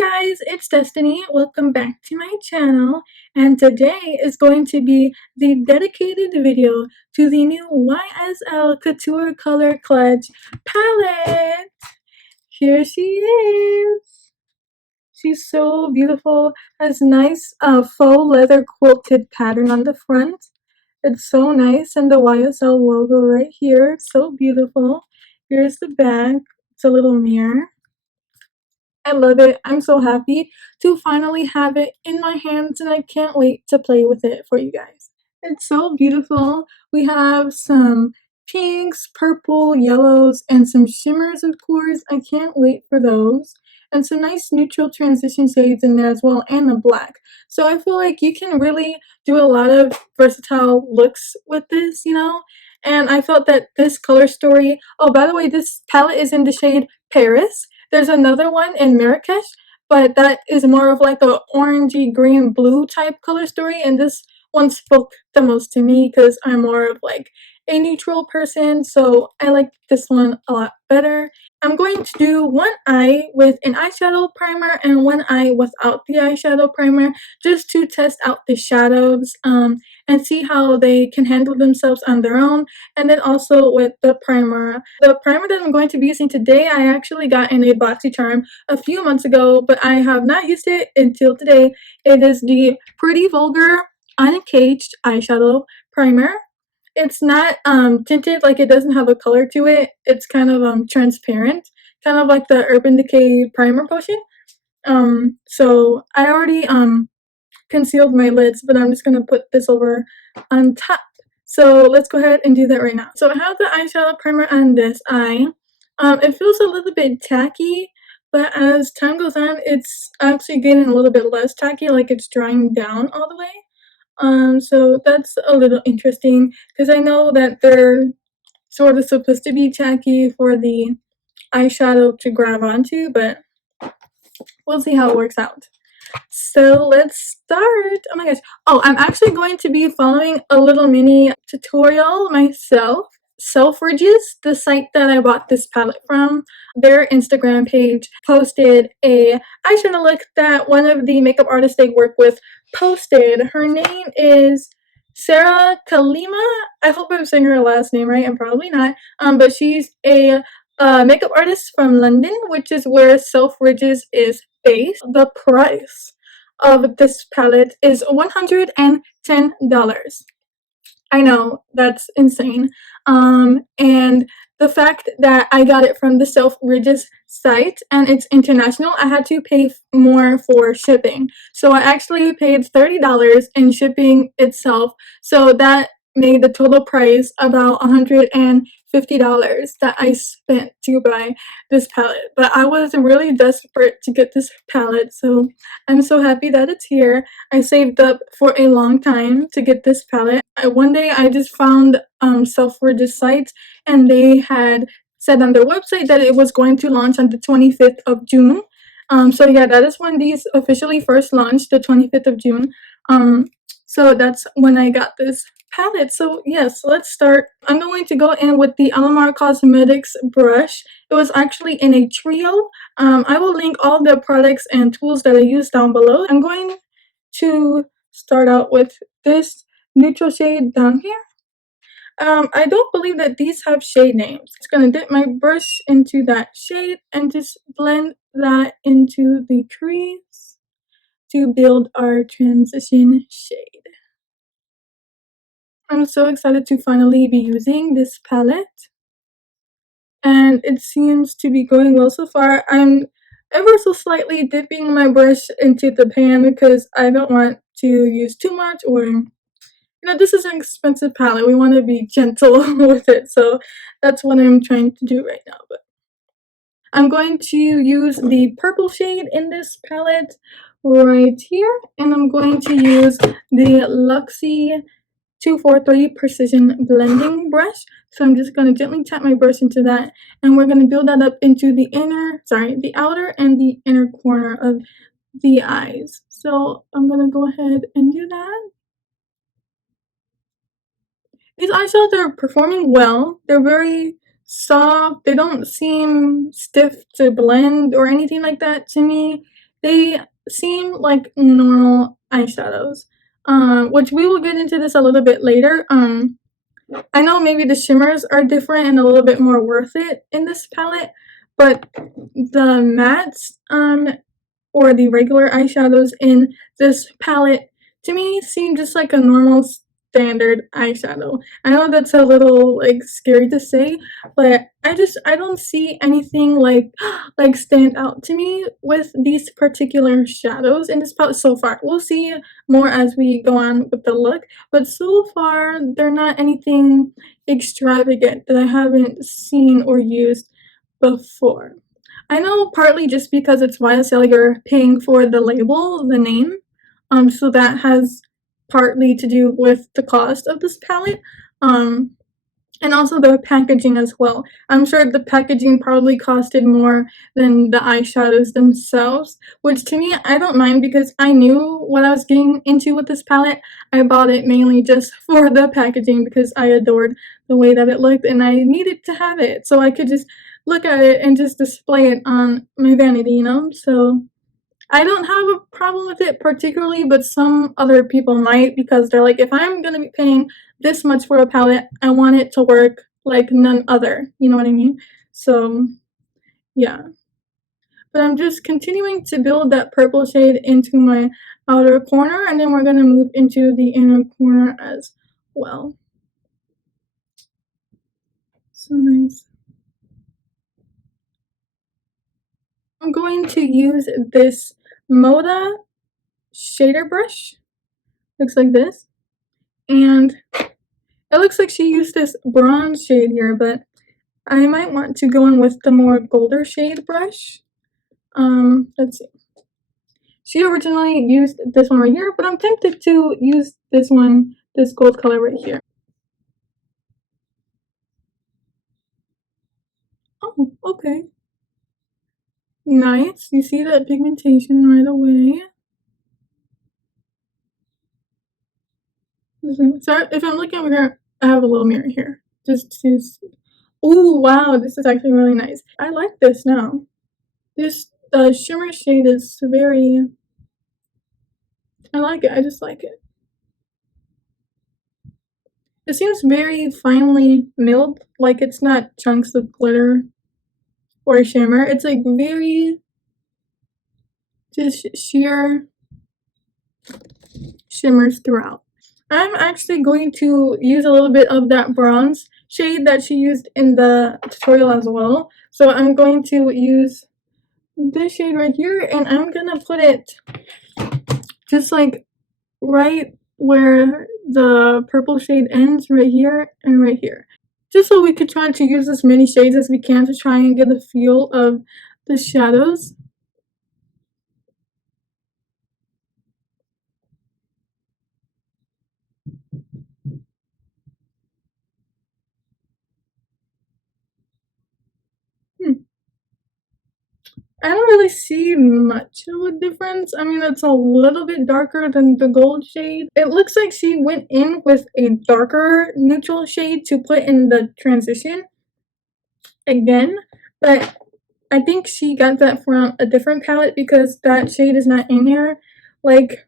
Hi guys, it's Destiny. Welcome back to my channel, and today is going to be the dedicated video to the new YSL Couture Color Clutch palette. Here she is. She's so beautiful. Has nice faux leather quilted pattern on the front. It's so nice, and the YSL logo right here. So beautiful. Here's the back. It's a little mirror. I love it. I'm so happy to finally have it in my hands, and I can't wait to play with it for you guys. It's so beautiful. We have some pinks, purple, yellows, and some shimmers, of course. I can't wait for those. And some nice neutral transition shades in there as well, and a black. So I feel like you can really do a lot of versatile looks with this, And I felt that this color story... Oh, by the way, this palette is in the shade Paris. There's another one in Marrakech, but that is more of like a orangey green blue type color story, and this one spoke the most to me because I'm more of like a neutral person, so I like this one a lot better. I'm going to do one eye with an eyeshadow primer and one eye without the eyeshadow primer, just to test out the shadows and see how they can handle themselves on their own. And then also with the primer. The primer that I'm going to be using today, I actually got in a Boxycharm a few months ago, but I have not used it until today. It is the Pretty Vulgar Uncaged eyeshadow primer. It's not tinted, like it doesn't have a color to it. It's kind of transparent, kind of like the Urban Decay primer potion. So I already concealed my lids, but I'm just gonna put this over on top. So let's go ahead and do that right now. So I have the eyeshadow primer on this eye. It feels a little bit tacky, but as time goes on, it's actually getting a little bit less tacky, like it's drying down all the way. So that's a little interesting because I know that they're sort of supposed to be tacky for the eyeshadow to grab onto, but we'll see how it works out. So let's start. Oh my gosh. Oh, I'm actually going to be following a little mini tutorial myself. Selfridges, the site that I bought this palette from, their Instagram page posted a eyeshadow look that one of the makeup artists they work with posted. Her name is Sara Kalima. I hope I'm saying her last name right. I'm probably not. But she's a makeup artist from London, which is where Selfridges is based. The price of this palette is $110. I know, that's insane. And the fact that I got it from the Selfridges site and it's international, I had to pay more for shipping. So I actually paid $30 in shipping itself. So that made the total price about $150 that I spent to buy this palette. But I was really desperate to get this palette, so I'm so happy that it's here. I saved up for a long time to get this palette. One day I just found Selfridges sites, and they had said on their website that it was going to launch on the 25th of June. So yeah, that is when these officially first launched, the 25th of June. So that's when I got this palette. So yes, let's start. I'm going to go in with the Alamar Cosmetics brush. It was actually in a trio. I will link all the products and tools that I use down below. I'm going to start out with this neutral shade down here. I don't believe that these have shade names. Just gonna dip my brush into that shade and just blend that into the crease to build our transition shade. I'm so excited to finally be using this palette, and it seems to be going well so far. I'm ever so slightly dipping my brush into the pan because I don't want to use too much, or this is an expensive palette. We want to be gentle with it, so that's what I'm trying to do right now. But I'm going to use the purple shade in this palette right here, and I'm going to use the Luxie 243 Precision Blending Brush. So I'm just going to gently tap my brush into that, and we're going to build that up into the outer and the inner corner of the eyes. So I'm going to go ahead and do that. These eyeshadows are performing well. They're very soft. They don't seem stiff to blend or anything like that to me. they seem like normal eyeshadows, which we will get into this a little bit later. I know maybe the shimmers are different and a little bit more worth it in this palette, but the mattes, or the regular eyeshadows in this palette, to me seem just like a normal standard eyeshadow. I know that's a little like scary to say, but I don't see anything like stand out to me with these particular shadows in this palette so far. We'll see more as we go on with the look, but so far they're not anything extravagant that I haven't seen or used before. I know partly just because it's YSL, you're paying for the label, the name, so that has partly to do with the cost of this palette, and also the packaging as well. I'm sure the packaging probably costed more than the eyeshadows themselves, which to me, I don't mind because I knew what I was getting into with this palette. I bought it mainly just for the packaging because I adored the way that it looked and I needed to have it so I could just look at it and just display it on my vanity, you know? So I don't have a problem with it particularly, but some other people might because they're like, if I'm gonna be paying this much for a palette, I want it to work like none other. You know what I mean? So yeah. But I'm just continuing to build that purple shade into my outer corner, and then we're gonna move into the inner corner as well. So nice. I'm going to use this Moda shader brush. Looks like this. And it looks like she used this bronze shade here, but I might want to go in with the more golder shade brush. Let's see. She originally used this one right here, but I'm tempted to use this one, this gold color right here. Oh, okay. Nice. You see that pigmentation right away. Sorry, if I'm looking over here, I have a little mirror here. Just to see. Oh, wow, this is actually really nice. I like this now. This shimmer shade is very, I like it. I just like it. It seems very finely milled, like it's not chunks of glitter or shimmer. It's like very just sheer shimmers throughout. I'm actually going to use a little bit of that bronze shade that she used in the tutorial as well. So I'm going to use this shade right here and I'm gonna put it just like right where the purple shade ends, right here and right here. Just so we could try to use as many shades as we can to try and get a feel of the shadows. I don't really see much of a difference. I mean, it's a little bit darker than the gold shade. It looks like she went in with a darker neutral shade to put in the transition again, but I think she got that from a different palette because that shade is not in here. Like,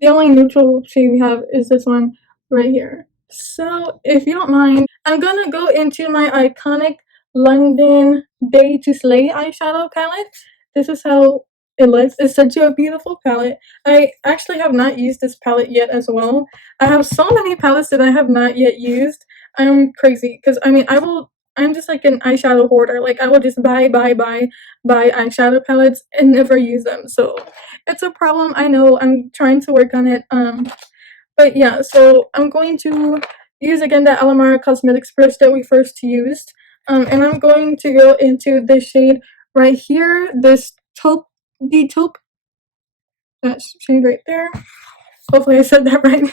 the only neutral shade we have is this one right here. So, if you don't mind, I'm gonna go into my iconic London Day to Slay eyeshadow palette. This is how it looks. It's such a beautiful palette. I actually have not used this palette yet as well. I have so many palettes that I have not yet used. I'm crazy because I mean, I'm just like an eyeshadow hoarder. Like I will just buy eyeshadow palettes and never use them. So it's a problem. I know. I'm trying to work on it. But yeah, so I'm going to use again that Alamar Cosmetics brush that we first used. And I'm going to go into this shade right here, this taupe, that shade right there. Hopefully I said that right.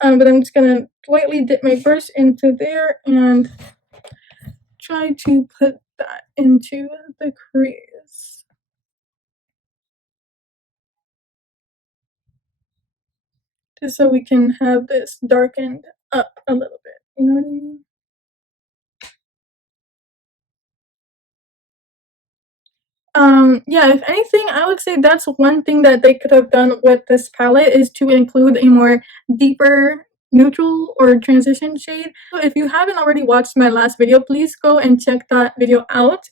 But I'm just gonna lightly dip my brush into there and try to put that into the crease. Just so we can have this darkened up a little bit. You know what I mean? Yeah, if anything, I would say that's one thing that they could have done with this palette, is to include a more deeper neutral or transition shade. So if you haven't already watched my last video, please go and check that video out.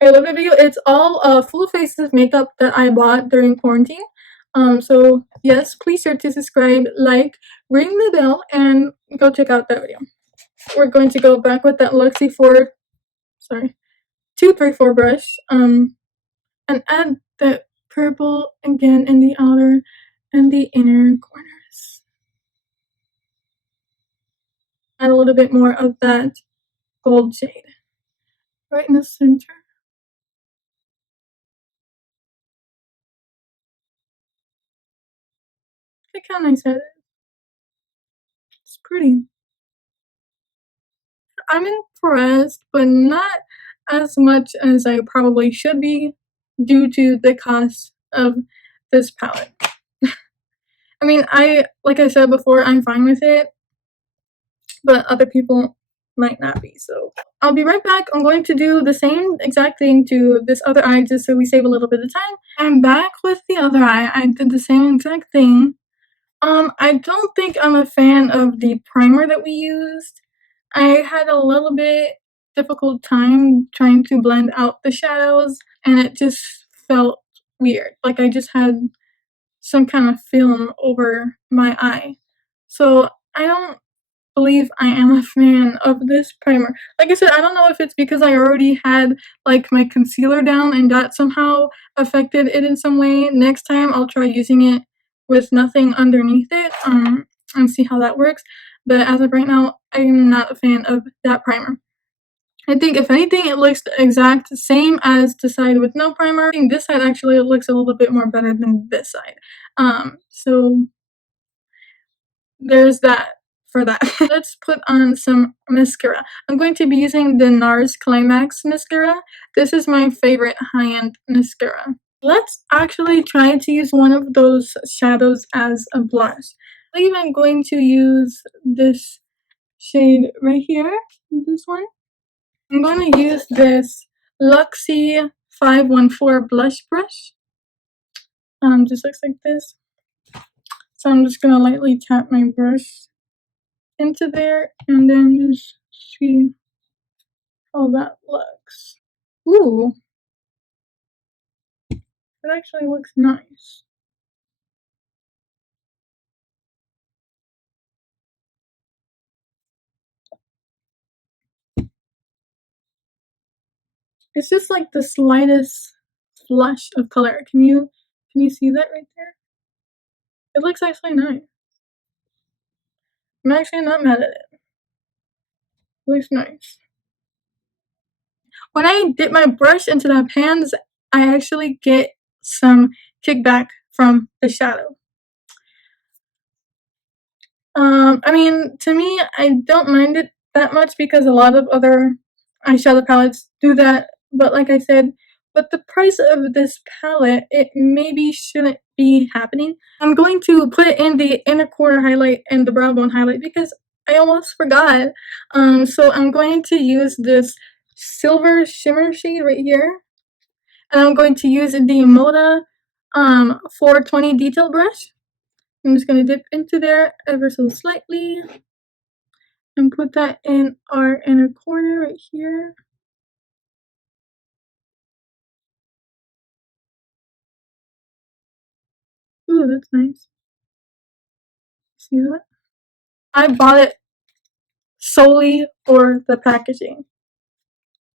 I love the video. It's all full face of makeup that I bought during quarantine. So yes, please sure to subscribe, like, ring the bell, and go check out that video. We're going to go back with that Luxie 234 brush. And add the purple again in the outer and the inner corners. Add a little bit more of that gold shade right in the center. Look how nice that is. It's pretty. I'm impressed, but not as much as I probably should be due to the cost of this palette. I mean, like I said before, I'm fine with it, but other people might not be, so I'll be right back. I'm going to do the same exact thing to this other eye just so we save a little bit of time. I'm back with the other eye. I did the same exact thing. I don't think I'm a fan of the primer that we used. I had a little bit difficult time trying to blend out the shadows, and it just felt weird. Like I just had some kind of film over my eye. So I don't believe I am a fan of this primer. Like I said, I don't know if it's because I already had like my concealer down and that somehow affected it in some way. Next time I'll try using it with nothing underneath it and see how that works. But as of right now, I am not a fan of that primer. I think if anything, it looks the exact same as the side with no primer. I think this side actually looks a little bit more better than this side. So there's that for that. Let's put on some mascara. I'm going to be using the Nars Climax mascara. This is my favorite high-end mascara. Let's actually try to use one of those shadows as a blush. I believe I'm going to use this shade right here, this one. I'm going to use this Luxie 514 blush brush. Just looks like this. So I'm just going to lightly tap my brush into there and then just see how that looks. Ooh, it actually looks nice. It's just like the slightest flush of color. Can you see that right there? It looks actually nice. I'm actually not mad at it. It looks nice. When I dip my brush into the pans, I actually get some kickback from the shadow. I mean, to me, I don't mind it that much because a lot of other eyeshadow palettes do that. But like I said, with the price of this palette, it maybe shouldn't be happening. I'm going to put it in the inner corner highlight and the brow bone highlight because I almost forgot. So I'm going to use this silver shimmer shade right here. And I'm going to use the Moda 420 detail brush. I'm just going to dip into there ever so slightly and put that in our inner corner right here. Ooh, that's nice. See that? I bought it solely for the packaging.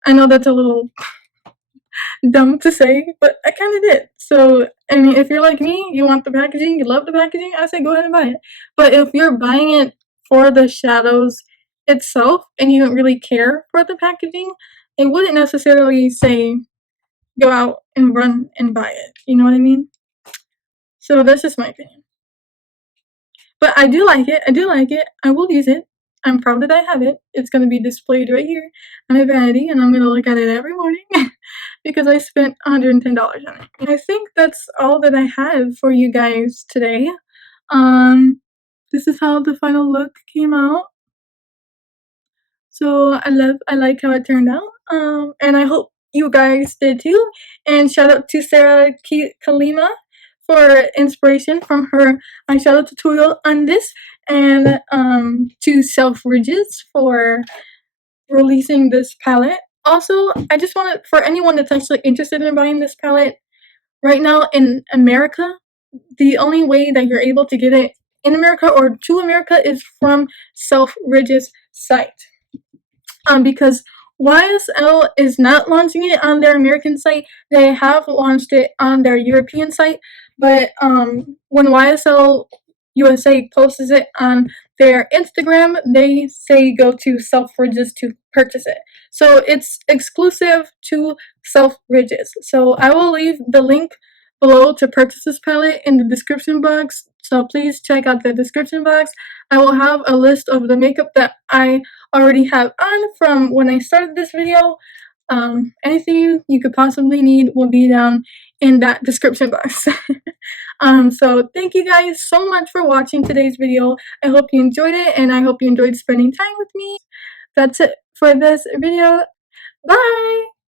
I know that's a little dumb to say, but I kind of did. So, I mean, if you're like me, you want the packaging, you love the packaging, I say go ahead and buy it. But if you're buying it for the shadows itself and you don't really care for the packaging, I wouldn't necessarily say go out and run and buy it. You know what I mean? So that's just my opinion. But I do like it. I do like it. I will use it. I'm proud that I have it. It's going to be displayed right here on my vanity, and I'm going to look at it every morning because I spent $110 on it. I think that's all that I have for you guys today. This is how the final look came out. So I like how it turned out. And I hope you guys did too. And shout out to Sara Kalima for inspiration from her eyeshadow tutorial on this, and to Selfridges for releasing this palette. Also, I just want to, for anyone that's actually interested in buying this palette, right now in America, the only way that you're able to get it in America or to America is from Selfridges site. Because YSL is not launching it on their American site. They have launched it on their European site, but when YSL USA posts it on their Instagram, they say go to Selfridges to purchase it. So it's exclusive to Selfridges. So I will leave the link below to purchase this palette in the description box. So please check out the description box. I will have a list of the makeup that I already have on from when I started this video. Anything you could possibly need will be down in that description box. So thank you guys so much for watching today's video. I hope you enjoyed it, and I hope you enjoyed spending time with me. That's it for this video. Bye!